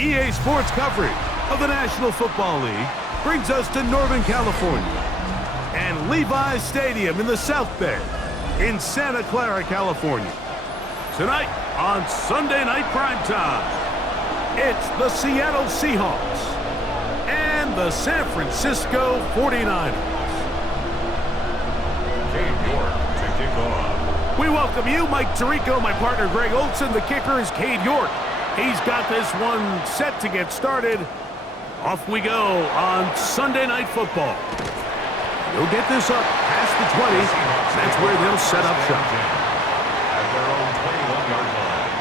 EA Sports coverage of the National Football League brings us to Northern California and Levi's Stadium in the South Bay in Santa Clara, California. Tonight on Sunday Night Primetime, it's the Seattle Seahawks and the San Francisco 49ers. To kick off. We welcome you, Mike Tirico, my partner Greg Olson. The kicker is Cade York. He's got this one set to get started. Off we go on Sunday Night Football. They'll get this up past the 20. That's where they'll set up shop. At their own 21-yard line.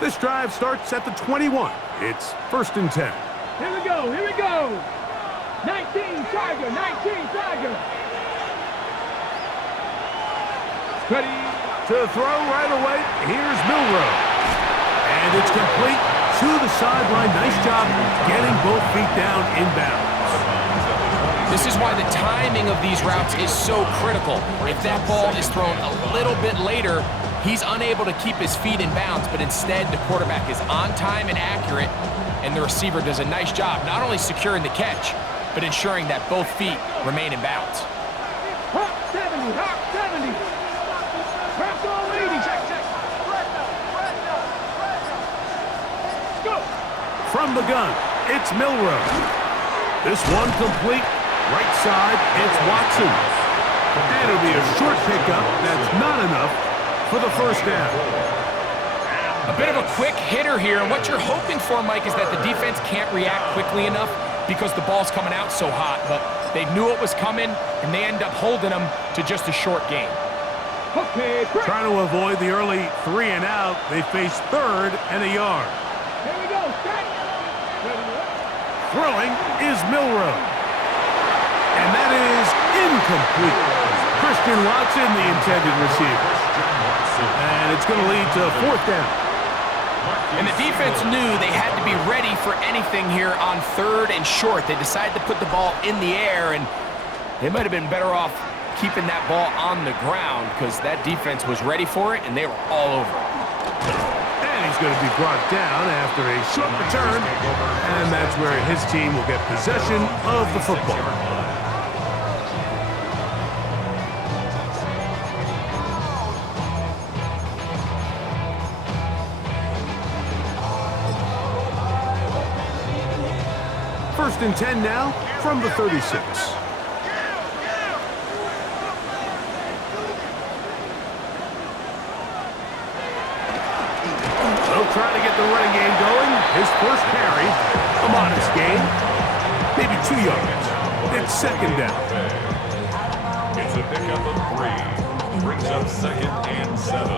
This drive starts at the 21. It's 1st and 10. Here we go, here we go. 19 Tiger, 19 Tiger. Ready. To throw right away, here's Milroe. And it's complete to the sideline. Nice job getting both feet down inbounds. This is why the timing of these routes is so critical. If that ball is thrown a little bit later, he's unable to keep his feet in bounds, but instead the quarterback is on time and accurate, and the receiver does a nice job not only securing the catch, but ensuring that both feet remain in bounds. Hop 70, hop 70. Press all 80. Check. Go. From the gun, it's Milroe. This one complete. Right side, it's Watson. And it'll be a short pickup. That's not enough for the first down. A bit of a quick hitter here, and what you're hoping for, Mike, is that the defense can't react quickly enough because the ball's coming out so hot, but they knew it was coming, and they end up holding them to just a short gain. Okay, trying to avoid the early 3 and out, they face 3rd and a yard. Here we go, set. Throwing is Milroe. And that is incomplete. Christian Watson, the intended receiver. And it's going to lead to 4th down. And the defense knew they had to be ready for anything here on 3rd and short. They decided to put the ball in the air, and they might have been better off keeping that ball on the ground because that defense was ready for it, and they were all over it. And he's going to be brought down after a short return, and that's where his team will get possession of the football. First and 10 now from the 36. They'll try to get the running game going. His first carry, a modest gain, maybe 2 yards. It's 2nd down. It's a pickup of 3. Brings up 2nd and 7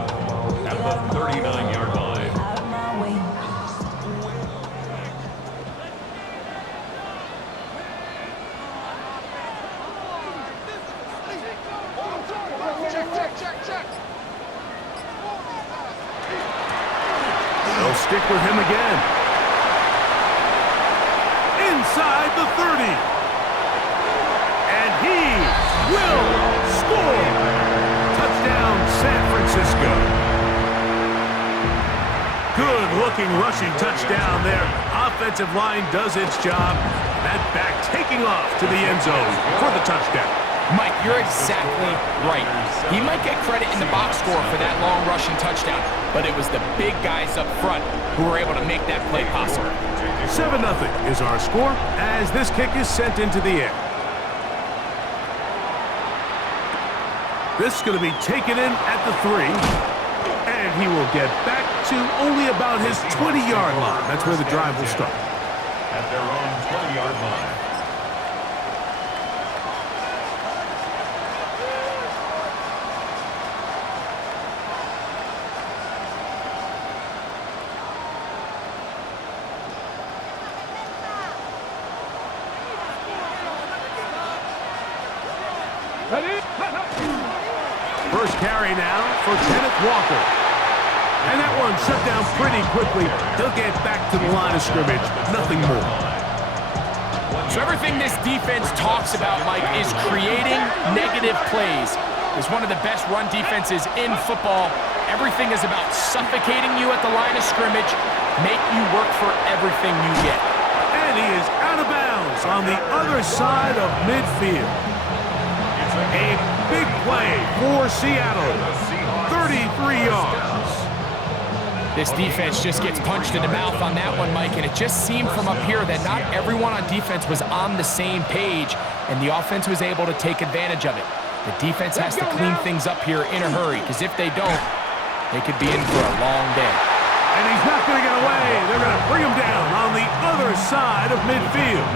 at the 39-yard line. They'll stick with him again. Inside the 30. And he will score. Touchdown, San Francisco. Good-looking rushing touchdown there. Offensive line does its job. That back taking off to the end zone for the touchdown. Mike, you're exactly right. He might get credit in the box score for that long rushing touchdown, but it was the big guys up front who were able to make that play possible. 7-0 is our score as this kick is sent into the air. This is going to be taken in at the 3, and he will get back to only about his 20-yard line. That's where the drive will start. At their own 20-yard line. First carry now for Kenneth Walker. And that one shut down pretty quickly. They'll get back to the line of scrimmage. Nothing more. So everything this defense talks about, Mike, is creating negative plays. It's one of the best run defenses in football. Everything is about suffocating you at the line of scrimmage, make you work for everything you get. And he is out of bounds on the other side of midfield. A big play for Seattle, 33 yards. This defense just gets punched in the mouth on that one, Mike, and it just seemed from up here that not everyone on defense was on the same page, and the offense was able to take advantage of it. The defense has to clean things up here in a hurry, because if they don't, they could be in for a long day. And he's not going to get away. They're going to bring him down on the other side of midfield.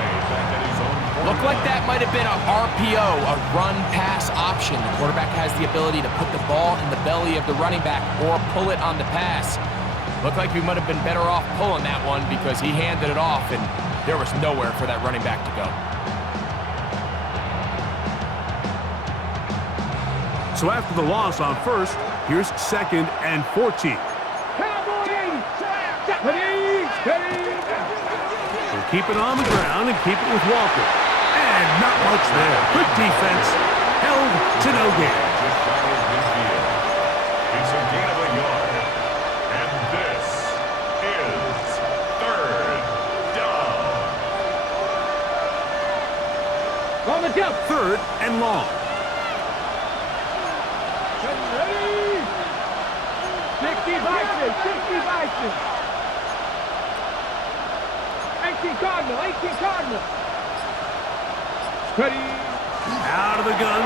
Looked like that might have been a RPO, a run-pass option. The quarterback has the ability to put the ball in the belly of the running back or pull it on the pass. Looked like we might have been better off pulling that one because he handed it off, and there was nowhere for that running back to go. So after the loss on first, here's 2nd and 14. We'll keep it on the ground and keep it with Walker. And not much there. Good defense. Held to no gain. It's a gain of a yard. And this is 3rd down. On the jump. 3rd and long. Ready? 60 Bison. 18 Cardinal. Ready? Out of the gun.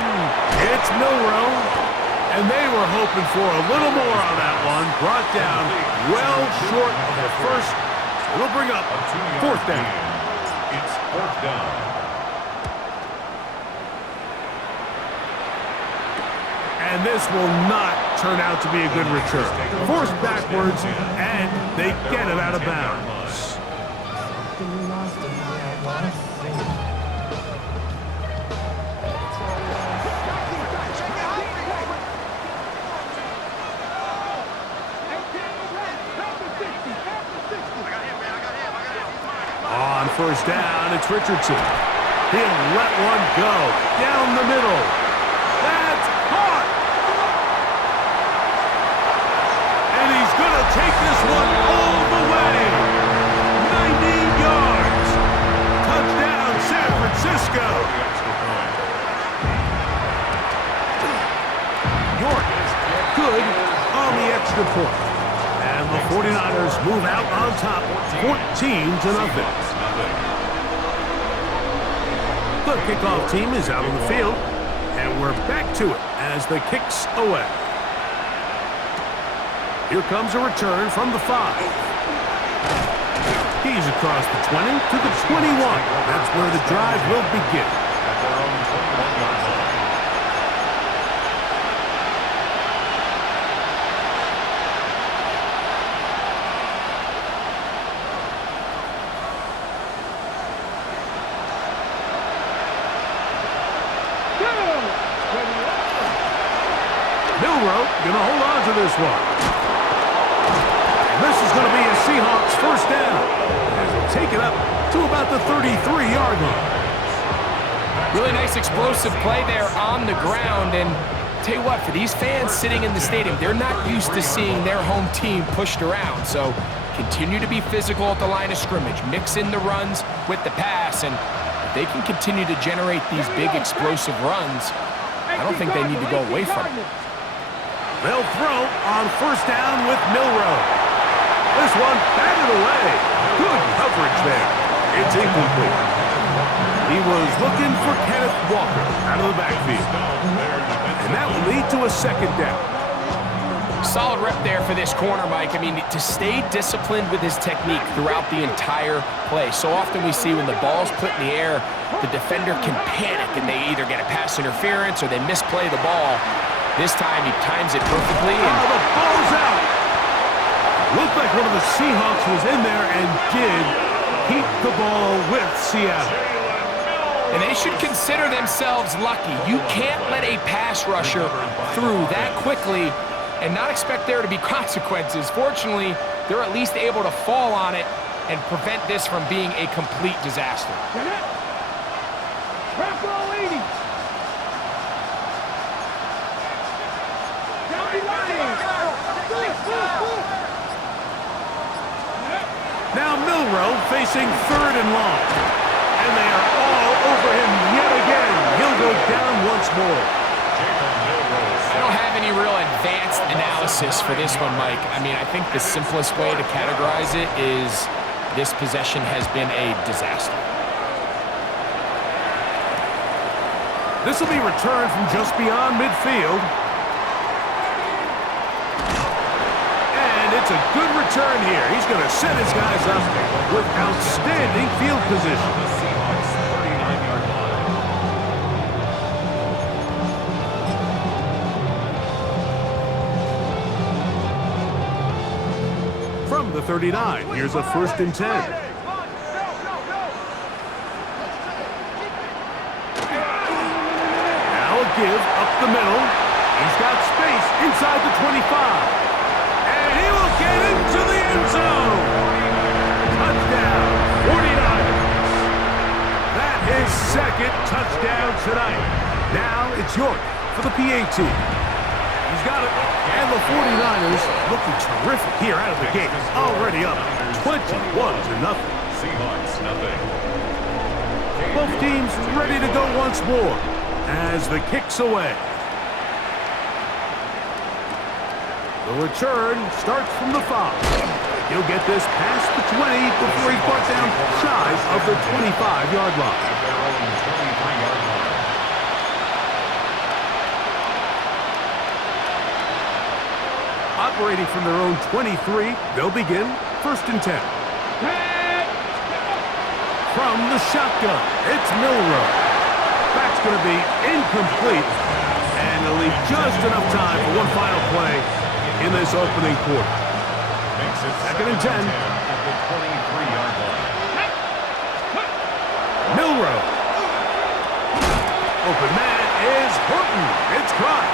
It's Milrow. And they were hoping for a little more on that one. Brought down well short of the first. It'll bring up 4th down. It's 4th down. And this will not turn out to be a good return. Forced backwards, and they get it out of bounds. On 1st down, it's Richardson. He'll let one go down the middle. That's caught. And he's going to take this one all the way. 90 yards. Touchdown, San Francisco. York is good on the extra point. And the 49ers move out on top, 14-0. The kickoff team is out on the field, and we're back to it as the kick's away. Here comes a return from the 5. He's across the 20 to the 21. That's where the drive will begin. At their own 21-yard line. Milrow going to hold on to this one. And this is going to be a Seahawks 1st down as they take it up to about the 33-yard line. Really nice explosive play there on the ground, and tell you what, for these fans sitting in the stadium, they're not used to seeing their home team pushed around, so continue to be physical at the line of scrimmage, mix in the runs with the pass, and if they can continue to generate these big explosive runs, I don't think they need to go away from it. They'll throw on 1st down with Milrow. This one batted away. Good coverage there. It's incomplete. He was looking for Kenneth Walker out of the backfield. And that will lead to a 2nd down. Solid rep there for this corner, Mike. I mean, to stay disciplined with his technique throughout the entire play. So often we see when the ball's put in the air, the defender can panic and they either get a pass interference or they misplay the ball. This time he times it perfectly. And the ball's out. Looked like one of the Seahawks was in there and did keep the ball with Seattle. And they should consider themselves lucky. You can't let a pass rusher through that quickly and not expect there to be consequences. Fortunately, they're at least able to fall on it and prevent this from being a complete disaster. Now Milroe facing third and long. And they are all over him yet again. He'll go down once more. I don't have any real advanced analysis for this one, Mike. I mean, I think the simplest way to categorize it is this possession has been a disaster. This will be returned from just beyond midfield. And it's a good return here. He's going to set his guys up with outstanding field position. The Seahawks 39-yard line. From the 39, here's a 1st and 10. Give up the middle. He's got space inside the 25. And he will get into the end zone. Touchdown, 49ers. That is second touchdown tonight. Now it's York for the PAT. He's got it. And the 49ers looking terrific here out of the gate. Already up 21-0. Seahawks nothing. Both teams ready to go once more as the kick's away. The return starts from the 5. He'll get this past the 20 before he's brought down shy of the 25-yard line. At their own 23-yard line. Operating from their own 23, they'll begin 1st and 10. From the shotgun, it's Milroe. That's going to be incomplete, and it'll leave just enough time for one final play in this opening quarter. Makes it 2nd and 10. At the 23-yard line. Milroe. Open man is Horton. It's caught.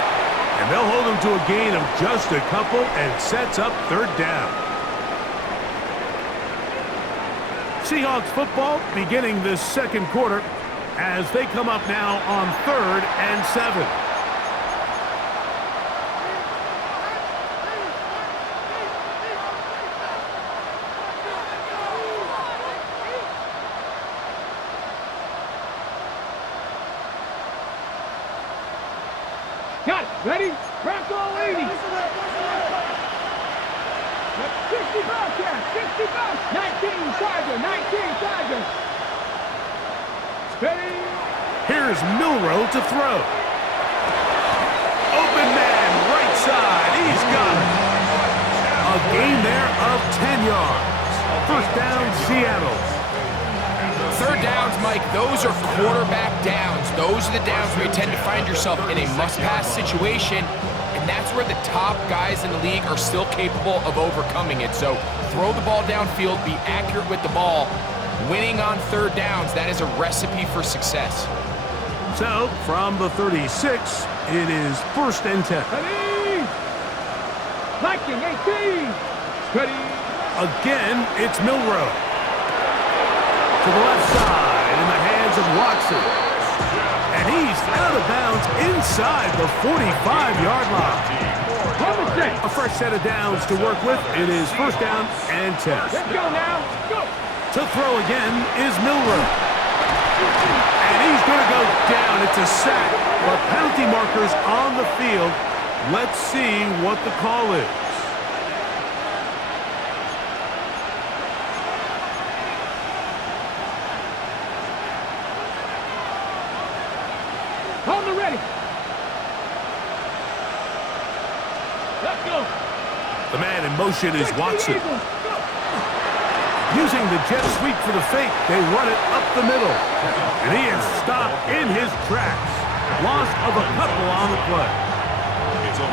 And they'll hold him to a gain of just a couple and sets up 3rd down. Seahawks football beginning this 2nd quarter as they come up now on 3rd and 7. Got it. Ready? Crack all 80. 65, Cash. 65. 19, Charger. 19, Charger. Steady. Here's Milroe to throw. Open man, right side. He's got it. A gain there of 10 yards. 1st down, Seattle. 3rd downs, Mike, those are quarterback downs. Those are the downs where you tend to find yourself in a must-pass situation, and that's where the top guys in the league are still capable of overcoming it. So throw the ball downfield, be accurate with the ball. Winning on 3rd downs, that is a recipe for success. So, from the 36, it is 1st and 10. Ready. Liking 18. Steady. Again, it's Milroe. To the left side, in the hands of Watson. And he's out of bounds inside the 45-yard line. A fresh set of downs to work with. It is 1st down and 10. Let's go now. Go. To throw again is Milroe. And he's going to go down. It's a sack. But penalty markers on the field. Let's see what the call is. On the ready. Let's go. The man in motion is Watson. Using the jet sweep for the fake, they run it up the middle. And he is stopped in his tracks. Loss of a couple on the play.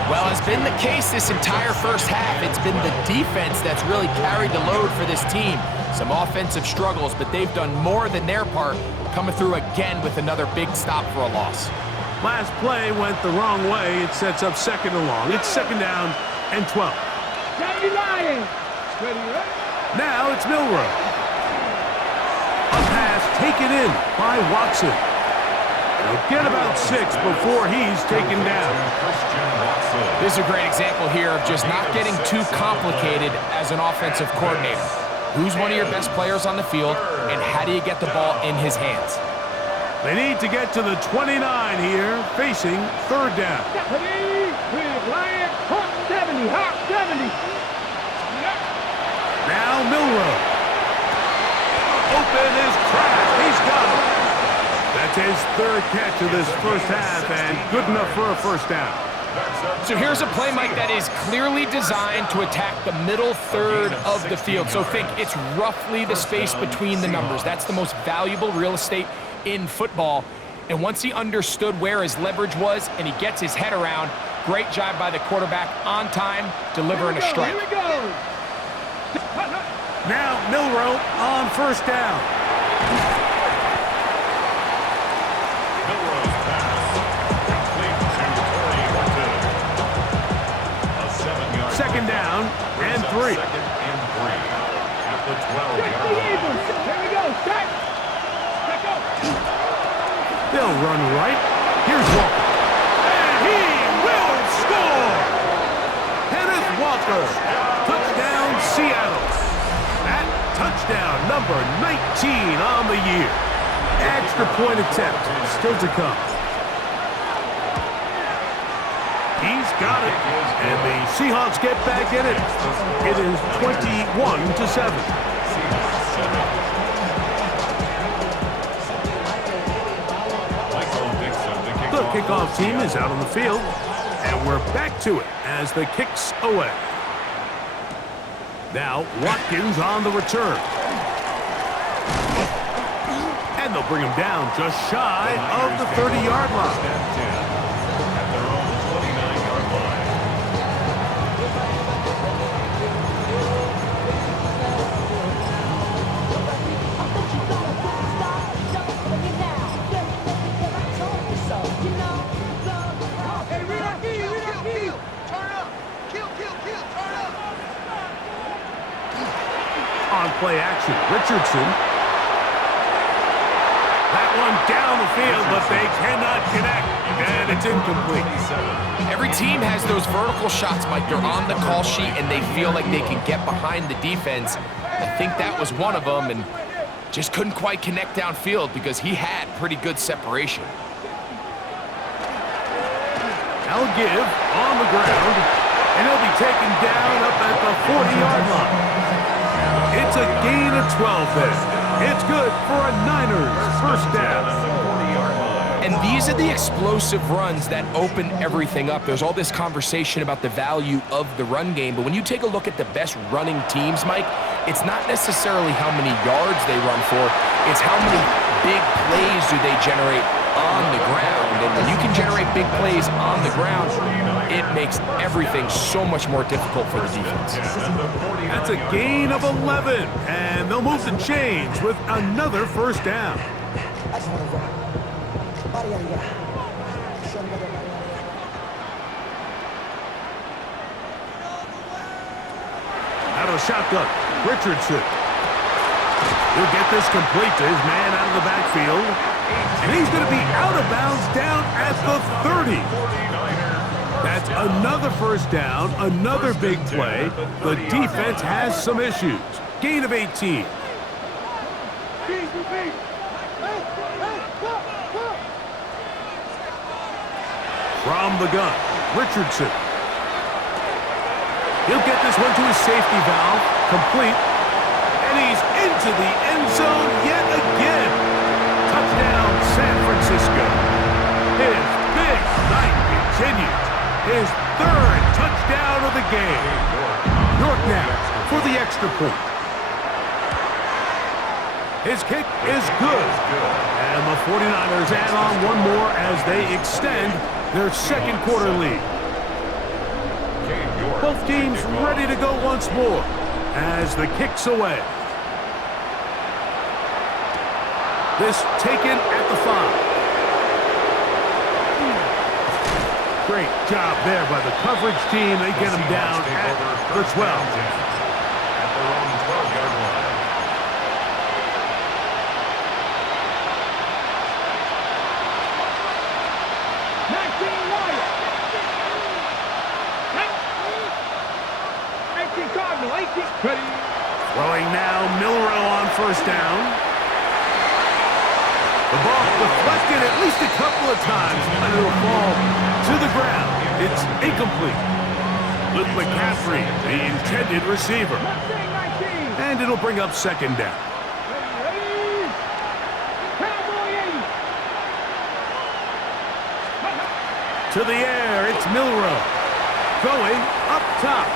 Well, as been the case this entire 1st half, it's been the defense that's really carried the load for this team. Some offensive struggles, but they've done more than their part, coming through again with another big stop for a loss. Last play went the wrong way. It sets up 2nd and long. It's 2nd down and 12. Daddy Lion. Ready, ready. Now it's Milroe. A pass taken in by Watson. He'll get about 6 before he's taken down. This is a great example here of just not getting too complicated as an offensive coordinator. Who's one of your best players on the field, and how do you get the ball in his hands? They need to get to the 29 here, facing third down. Lion, hot 70, hot 70. Now Milroe. Open is Kraft. He's got it. That's his third catch of this first half, and good enough for a first down. So here's a play, Mike, that is clearly designed to attack the middle third of the field. So think it's roughly the space between the numbers. That's the most valuable real estate in football. And once he understood where his leverage was and he gets his head around, great job by the quarterback on time, delivering a strike. Here we go. Now Milroe on first down. Milroe's pass complete to Torrey Horton. A 7-yard Second down and 3. Second and 3 at the 12-yard line. Here we go. Set. Let go. They'll run right. Here's Walker. And he will score! Kenneth Walker. Touchdown, Seattle. That touchdown, number 19 on the year. Extra point attempt still to come. He's got it. And the Seahawks get back in it. It is 21-7. The kickoff team is out on the field, and we're back to it as the kick's away. Now Watkins on the return. And they'll bring him down just shy of the 30-yard line. At their own 29-yard line. Hey, read our key, read our key. Turn up! Kill, turn up! On play action, Richardson. That one down the field, but they cannot connect, and it's incomplete. Every team has those vertical shots, Mike. They're on the call sheet, and they feel like they can get behind the defense. I think that was one of them, and just couldn't quite connect downfield because he had pretty good separation. I'll give on the ground, and he'll be taken down up at the 40-yard line. It's a gain of 12 there. It's good for a Niners first down. And these are the explosive runs that open everything up. There's all this conversation about the value of the run game, but when you take a look at the best running teams, Mike, it's not necessarily how many yards they run for, it's how many big plays do they generate on the ground. And when you can generate big plays on the ground, it makes everything so much more difficult for the defense. That's a gain of 11, and they'll move the chains with another first down. Out of the shotgun, Richardson. He'll get this complete to his man out of the backfield, and he's going to be out of bounds down at the 30. That's another first down, another big play. The defense has some issues. Gain of 18. From the gun, Richardson. He'll get this one to his safety valve, complete. And he's into the end zone yet again. Touchdown, San Francisco. His big night continues. His third touchdown of the game. York now for the extra point. His kick is good. And the 49ers add on one more as they extend their second quarter lead. Both teams ready to go once more as the kick's away. This taken at the 5. Great job there by the coverage team. They get him down at the 12. At their own 12-yard line. Throwing now first down. The ball deflected at least a couple of times, and it'll fall to the ground. It's incomplete. With McCaffrey, the intended receiver. And it'll bring up second down. To the air, it's Milrow. Going up top.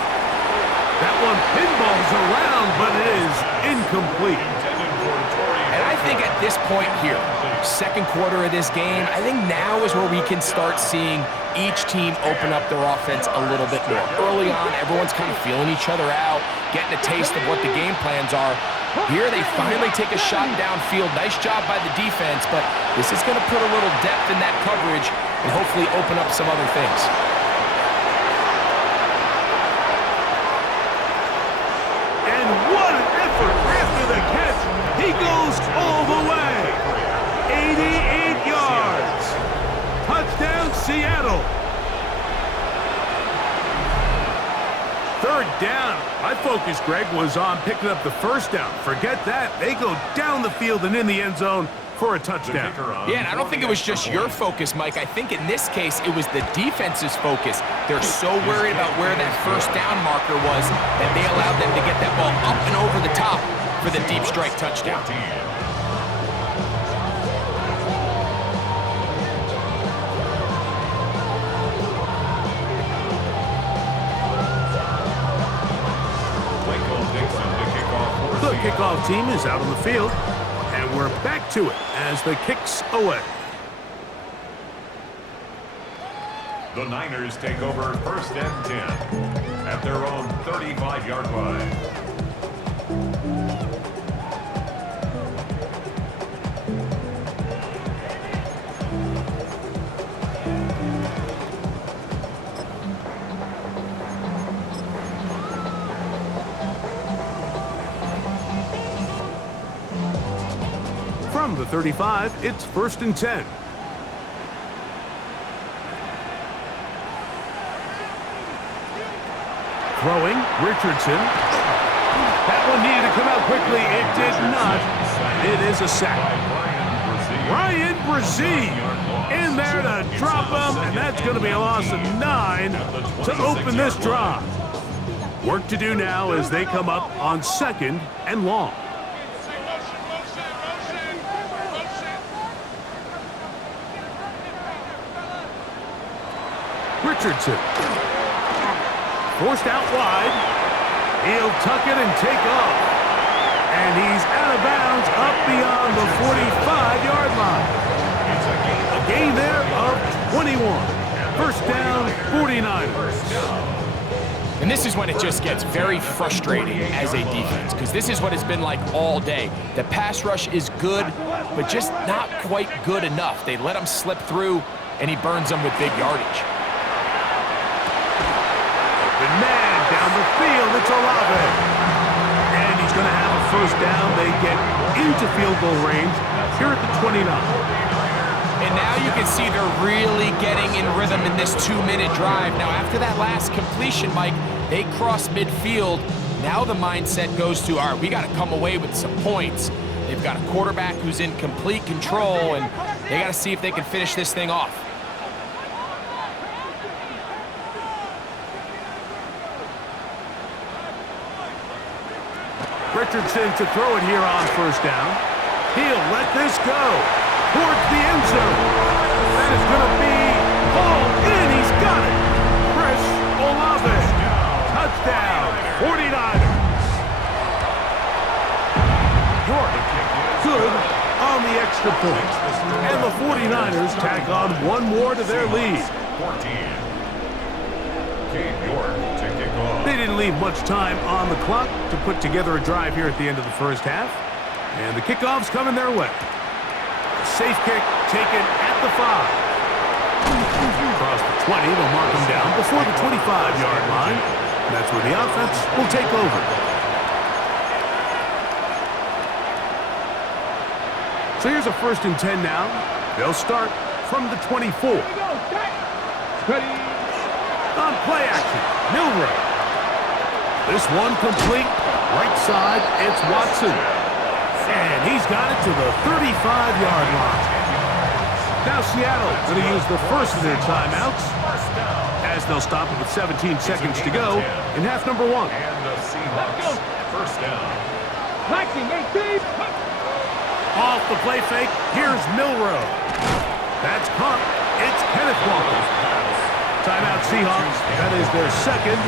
That one pinballs around, but it is incomplete. And I think at this point here, second quarter of this game, I think now is where we can start seeing each team open up their offense a little bit more. Early on, everyone's kind of feeling each other out, getting a taste of what the game plans are. Here they finally take a shot downfield. Nice job by the defense, but this is going to put a little depth in that coverage and hopefully open up some other things. And what an effort after the catch. He goes all the way. 88 yards. Touchdown, Seattle. Third down. My focus, Greg, was on picking up the first down. Forget that. They go down the field and in the end zone for a touchdown. Yeah, and I don't think it was just your focus, Mike. I think in this case, it was the defense's focus. They're so worried about where that first down marker was that they allowed them to get that ball up and over the top for the deep strike touchdown. The kickoff team is out on the field, and we're back to it as the kick's away. The Niners take over first and 10 at their own 35-yard line. From the 35, it's first and 10. Throwing, Richardson. That one needed to come out quickly. It did not. It is a sack. Ryan Brzee in there to drop him, and that's going to be a loss of 9 to open this drive. Work to do now as they come up on second and long. Richardson. Forced out wide. He'll tuck it and take off. And he's out of bounds up beyond the 45-yard line. A gain there of 21. First down, 49ers. And this is when it just gets very frustrating as a defense, because this is what it's been like all day. The pass rush is good, but just not quite good enough. They let him slip through, and he burns them with big yardage. Open man down the field, it's Olave. And he's going to have a first down. They get into field goal range here at the 29. And now you can see they're really getting in rhythm in this 2-minute drive. Now, after that last completion, Mike, they cross midfield. Now the mindset goes to, all right, we got to come away with some points. They've got a quarterback who's in complete control, and they got to see if they can finish this thing off. Richardson to throw it here on first down. He'll let this go towards the end zone. That is going to be hauled in. He's got it. Chris Olave. Touchdown, 49ers. York, good on the extra point. And the 49ers tack on one more to their lead. 14. York to kick off. They didn't leave much time on the clock to put together a drive here at the end of the first half. And the kickoff's coming their way. A safe kick taken at the 5. Across the 20, they'll mark him down before the 25-yard line. And that's where the offense will take over. So here's a first and 10 now. They'll start from the 24. On play action, Milrow. This one complete. Right side, it's Watson. And he's got it to the 35-yard line. Now Seattle going to use the first of their timeouts as they'll stop it with 17 seconds to go in half number 1. And the Seahawks, first down. Flexing, 18. Off the play fake, here's Milrow. That's caught. It's Kenneth Walker. Timeout Seahawks. That is their second,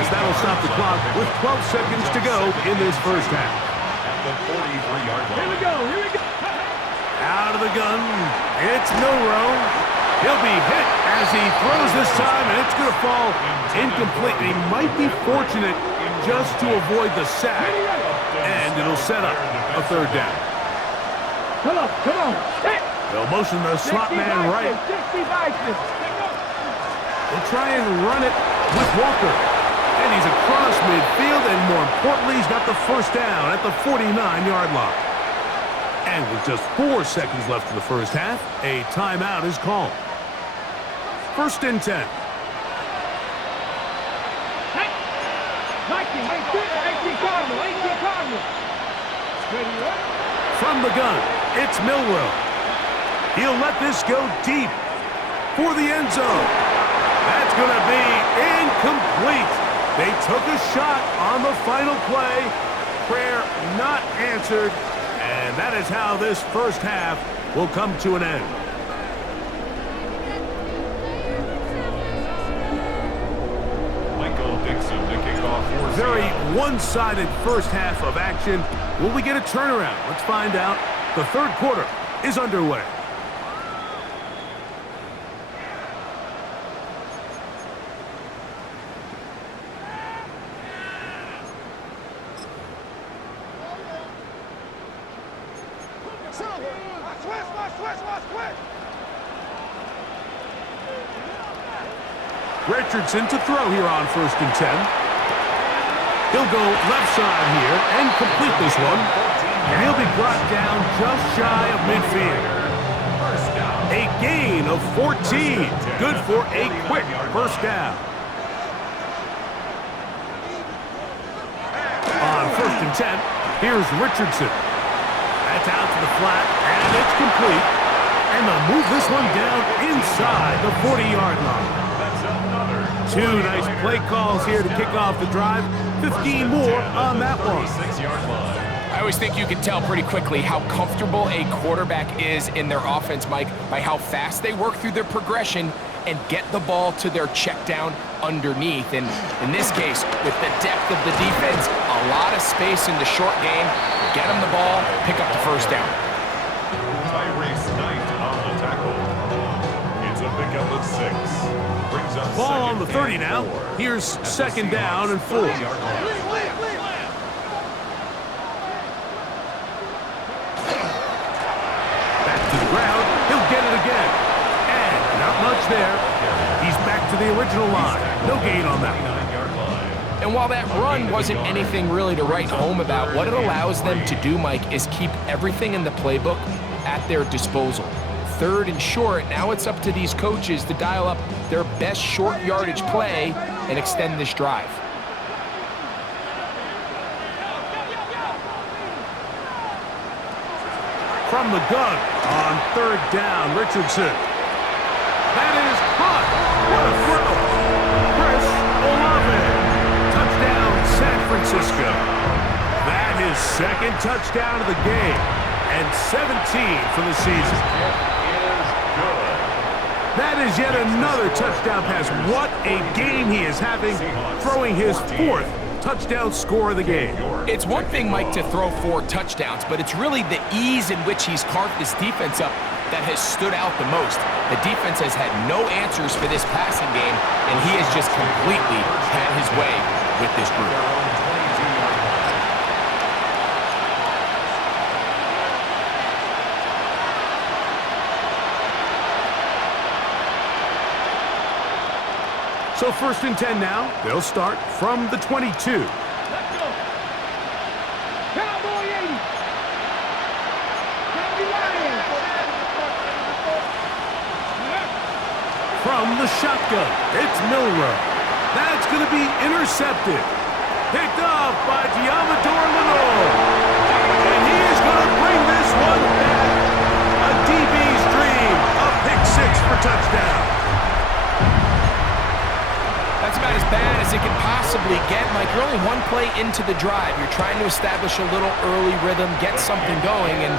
as that'll stop the clock with 12 seconds to go in this first half. At the 43-yard line. Here we go, here we go. Out of the gun, it's Milrow. He'll be hit as he throws this time, and it's going to fall incomplete. He might be fortunate just to avoid the sack, and it'll set up a third down. Come on, come on. Hit. They'll motion the slot man right. 60 Weissman. They'll try and run it with Walker. And he's across midfield, and more importantly, he's got the first down at the 49-yard line. And with just 4 seconds left in the first half, a timeout is called. First and 10. Flexing, 18 Cardinal, 18 Cardinal. Ready up. From the gun, it's Milrow. He'll let this go deep for the end zone. That's going to be incomplete. They took a shot on the final play. Prayer not answered. And that is how this first half will come to an end. Michael Dixon to kick off for Very Seattle. one-sided first half of action. Will we get a turnaround? Let's find out. The third quarter is underway. Richardson to throw here on first and 10. He'll go left side here and complete this one. And he'll be brought down just shy of midfield. A gain of 14. Good for a quick first down. On first and 10, here's Richardson. That's out to the flat, and it's complete. And they'll move this one down inside the 40-yard line. Two nice play calls here to kick off the drive. 15 more on that one. I always think you can tell pretty quickly how comfortable a quarterback is in their offense, Mike, by how fast they work through their progression and get the ball to their check down underneath. And in this case, with the depth of the defense, a lot of space in the short game, get them the ball, pick up the first down. Tyrese Knight on the tackle. It's a pickup of 6. Brings up Ball on the 30 now. Here's second down and 4. Ground, he'll get it again. And not much there. He's back to the original line. No gain on that one. And while that run wasn't anything really to write home about, what it allows them to do, Mike, is keep everything in the playbook at their disposal. Third and short, now it's up to these coaches to dial up their best short yardage play and extend this drive. From the gun on third down, Richardson. That is caught. What a throw. Chris Olave. Touchdown, San Francisco. That is second touchdown of the game and 17 for the season. That is yet another touchdown pass. What a game he is having, throwing his 4th touchdown score of the game. It's one thing, Mike, to throw 4 touchdowns, but it's really the ease in which he's carved this defense up that has stood out the most. The defense has had no answers for this passing game, and he has just completely had his way with this group. So first and 10 now. They'll start from the 22. Let's go. Cowboy 80. Cowboy Lions. From the shotgun, it's Milrow. That's going to be intercepted. Picked off by Diamador Lenore. And he is one back. A DB's dream. A pick six for touchdown. That's about as bad as it can possibly get. Mike, you're only one play into the drive. You're trying to establish a little early rhythm, get something going, and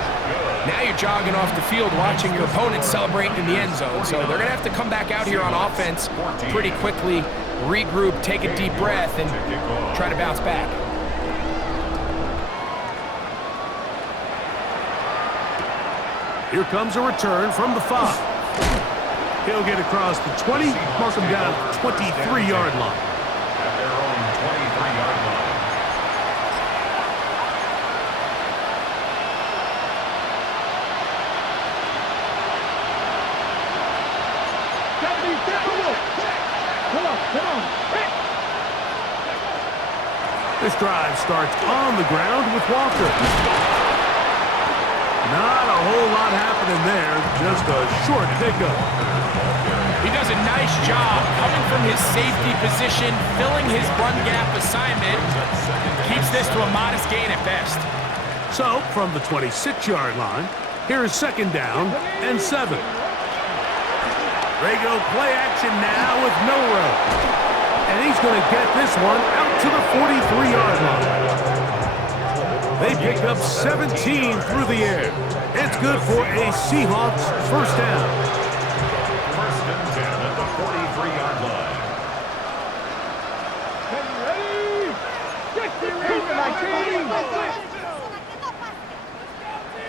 now you're jogging off the field watching your opponent celebrate in the end zone. So they're going to have to come back out here on offense pretty quickly, regroup, take a deep breath, and try to bounce back. Here comes a return from the 5. He'll get across the 20, mark him down at the 23-yard line. At their own 23-yard line. Come on. This drive starts on the ground with Walker. Not a whole lot happening there, just a short pickup. He does a nice job coming from his safety position, filling his run gap assignment. Keeps this to a modest gain at best. So, from the 26-yard line, here is second down and 7. They go play action now with Milrow. And he's going to get this one out to the 43-yard line. They pick up 17 through the air. It's good for a Seahawks first down. First and 10 at the 43-yard line.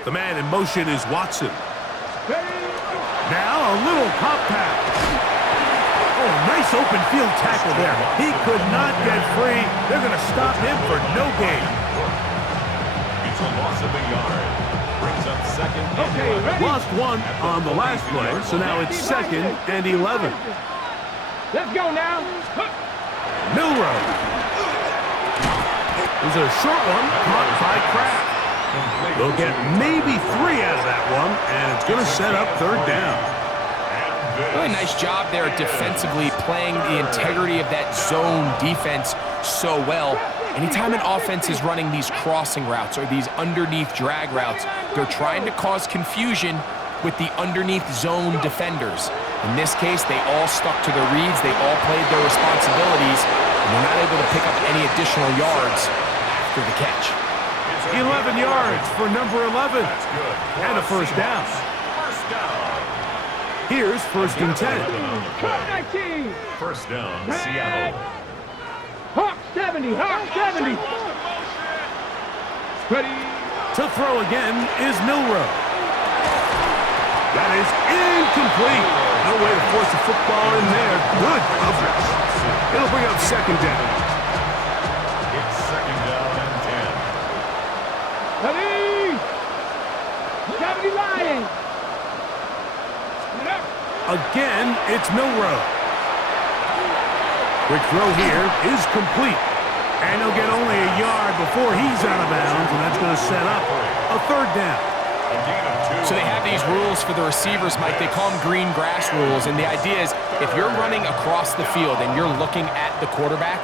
The man in motion is Watson. Now a little pop pass. Oh, nice open field tackle there. He could not get free. They're going to stop him for no gain. It's a loss of a yard. Brings up second and 11. Lost one on the last play, so now it's second and 11. Let's go now. Milrow. There's a short one caught by Kraft. They'll get maybe 3 out of that one, and it's going to set up third down. Really nice job there defensively, playing the integrity of that zone defense so well. Anytime an offense is running these crossing routes or these underneath drag routes, they're trying to cause confusion with the underneath zone defenders. In this case, they all stuck to their reads, they all played their responsibilities, and they're not able to pick up any additional yards after the catch. 11 yards for number 11, and a first down. Here's first and 10. 19. First down, Seattle. Hawk 70. Ready. To throw again is Milrow. That is incomplete. No way to force a football in there. Good coverage. It'll bring up second down. It's second down and 10. Ready. 70 Lions. Again, it's Milrow. Quick throw here is complete. And he'll get only a yard before he's out of bounds, and that's going to set up a third down. So they have these rules for the receivers, Mike. They call them green grass rules, and the idea is if you're running across the field and you're looking at the quarterback,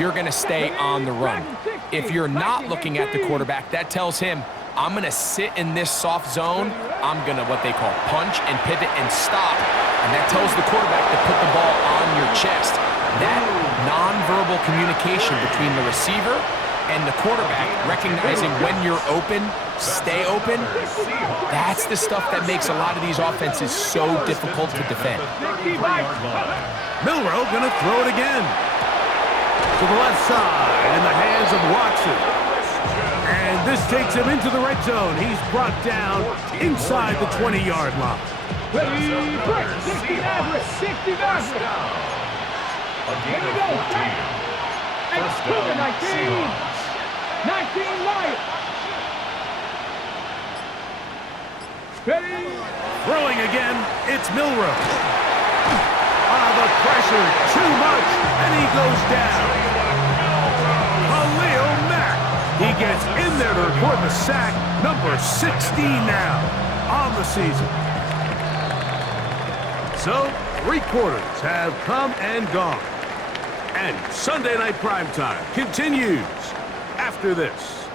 you're going to stay on the run. If you're not looking at the quarterback, that tells him, I'm going to sit in this soft zone. I'm going to what they call punch and pivot and stop. And that tells the quarterback to put the ball on your chest. That nonverbal communication between the receiver and the quarterback, recognizing when you're open, stay open, that's the stuff that makes a lot of these offenses so difficult to defend. Milrow going to throw it again. To the left side in the hands of Watson. And this takes him into the red zone. He's brought down inside the 20-yard line. 60 average. A gain of 14. First down, 19 Lions. Ready. Throwing again, it's Milrow. The pressure, too much, and he goes down. Khalil Mack. He gets in there to record the sack, number 16 now on the season. So, 3 quarters have come and gone. And Sunday Night Primetime continues after this.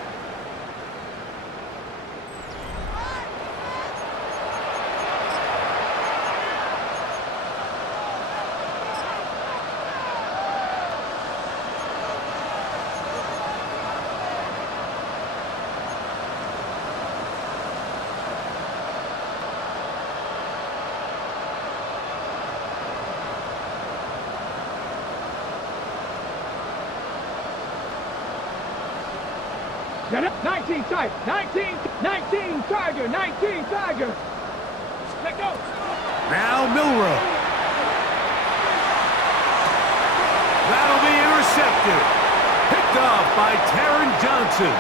19 Tiger, 19 Tiger, 19 Tiger. Let go. Now Milrow. That'll be intercepted. Picked off by Taron Johnson.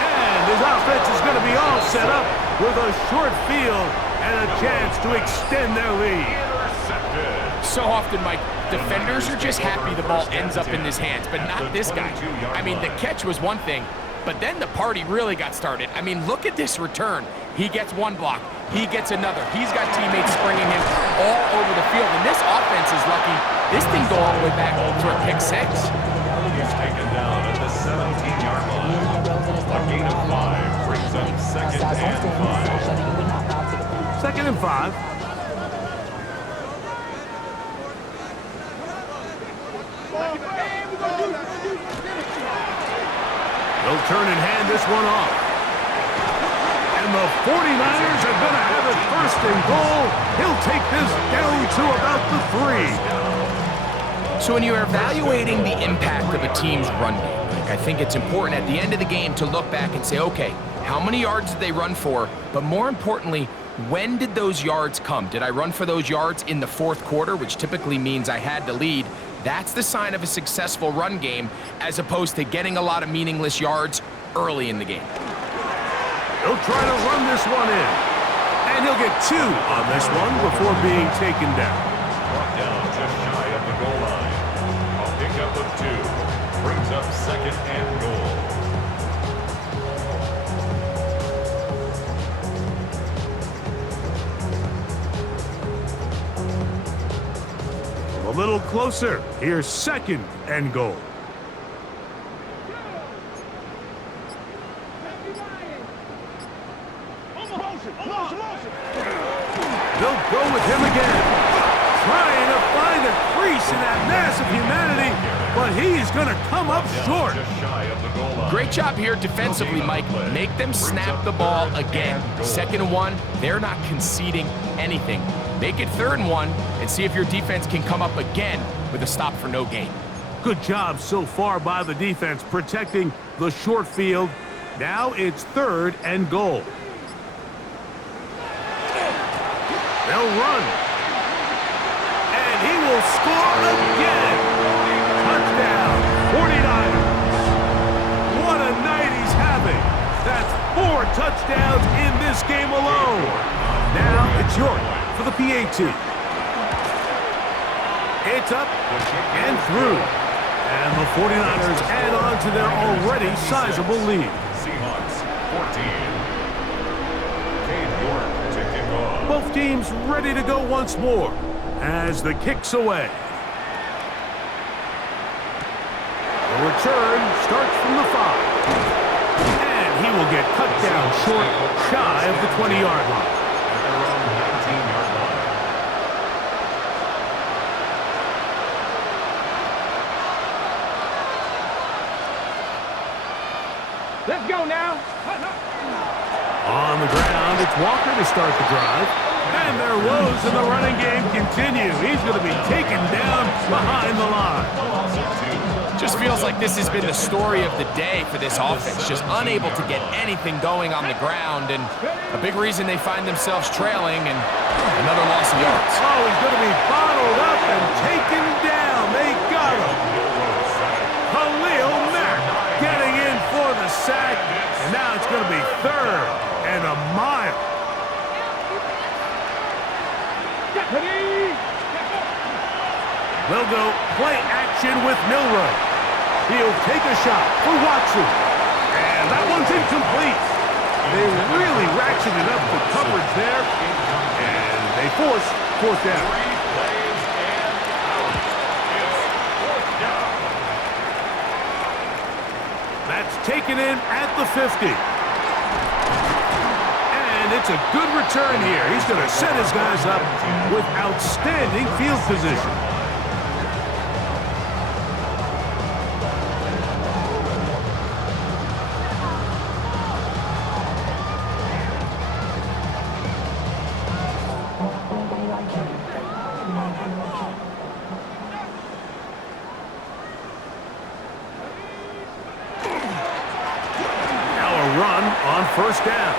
And his offense is going to be all set up with a short field and a chance to extend their lead. Intercepted. So often, Mike, defenders are just happy the ball ends up in his hands, but not this guy. I mean, the catch was one thing, but then the party really got started. I mean, look at this return. He gets one block. He gets another. He's got teammates springing him all over the field, and this offense is lucky. This thing go all the way back for a pick six. He's taken down at the 17-yard line. A gain of 5 brings up second and 5. Second and 5. He'll turn and hand this one off. And the 49ers are going to have it first and goal. He'll take this down to about the 3. So when you're evaluating the impact of a team's run game, Mike, I think it's important at the end of the game to look back and say, okay, how many yards did they run for? But more importantly, when did those yards come? Did I run for those yards in the fourth quarter, which typically means I had to lead? That's the sign of a successful run game, as opposed to getting a lot of meaningless yards early in the game. He'll try to run this one in. And he'll get 2 on this one before being taken down. Brought down just shy of the goal line. A pickup of 2 brings up second and goal. A little closer. Here's second and goal. They'll go with him again. Trying to find a crease in that mass of humanity, but he's going to come up short. Just shy of the goal line. Great job here defensively, Mike. Make them snap the ball again. Second and 1, they're not conceding anything. Make it third and 1 and see if your defense can come up again with a stop for no gain. Good job so far by the defense protecting the short field. Now it's third and goal. They'll run. And he will score again. Touchdown, 49ers. What a night he's having. That's 4 touchdowns in this game alone. Now it's York for the PAT. It's up and through. And the 49ers add on to their already sizable lead. Seahawks 14. Cade York to kick off. Both teams ready to go once more as the kick's away. The return starts from the 5. And he will get cut down short, shy of the 20-yard line. At their own 19-yard line. Let's go now. On the ground, it's Walker to start the drive. And their woes in the running game continue. He's going to be taken down behind the line. Just feels like this has been the story of the day for this offense. Just unable to get anything going on the ground, and a big reason they find themselves trailing and another loss of yards. Oh, he's going to be bottled up and taken down. They got him. Khalil Mack getting in for the sack, and now it's going to be third and a mile. They'll go play action with Milrow. He'll take a shot for Watson. And that one's incomplete. They really ratcheted up the coverage there. And they force fourth down. That's taken in at the 50. And it's a good return here. He's going to set his guys up with outstanding field position. first down.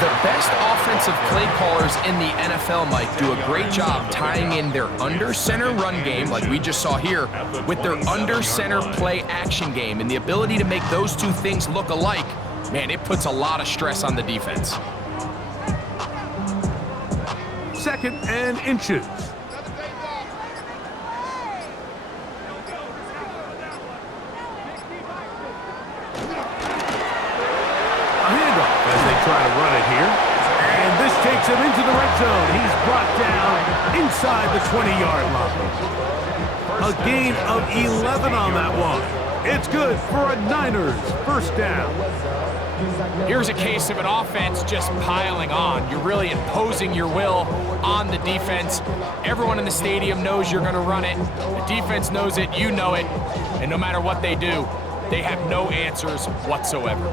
The best offensive play callers in the NFL, Mike, do a great job tying in their under-center run game, like we just saw here, with their under-center play action game. And the ability to make those two things look alike, man, it puts a lot of stress on the defense. 2nd and inches. A handoff as they try to run it here. And this takes him into the red zone. He's brought down inside the 20-yard line. A gain of 11 on that one. It's good for a Niners first down. Here's a case of an offense just piling on. You're really imposing your will on the defense. Everyone in the stadium knows you're going to run it. The defense knows it, you know it. And no matter what they do, they have no answers whatsoever.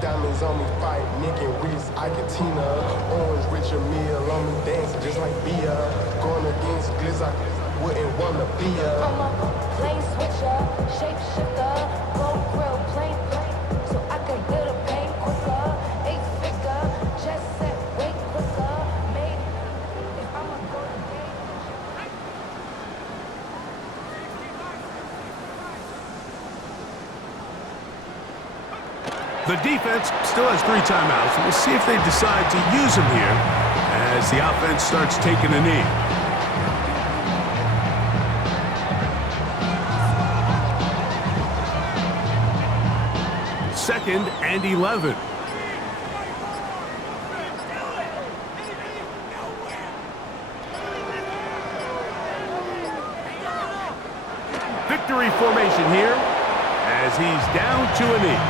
Diamonds on me, fight, Nick and Reese, Ike and Tina, Orange, Richard Mill on me, dancing just like Bia, going against Gliss, I wouldn't want to be a. I'm a lane switcher, shape shifter, go grill, plain, so I can get a pain quicker, 8-figure, just set, wait quicker, made, if I'm a go to game. The defense still has 3 timeouts. We'll see if they decide to use them here as the offense starts taking a knee. Second and 11. Victory formation here as he's down to a knee.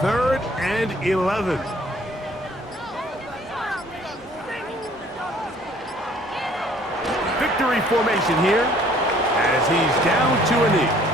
Third and 11. Victory formation here as he's down to a knee.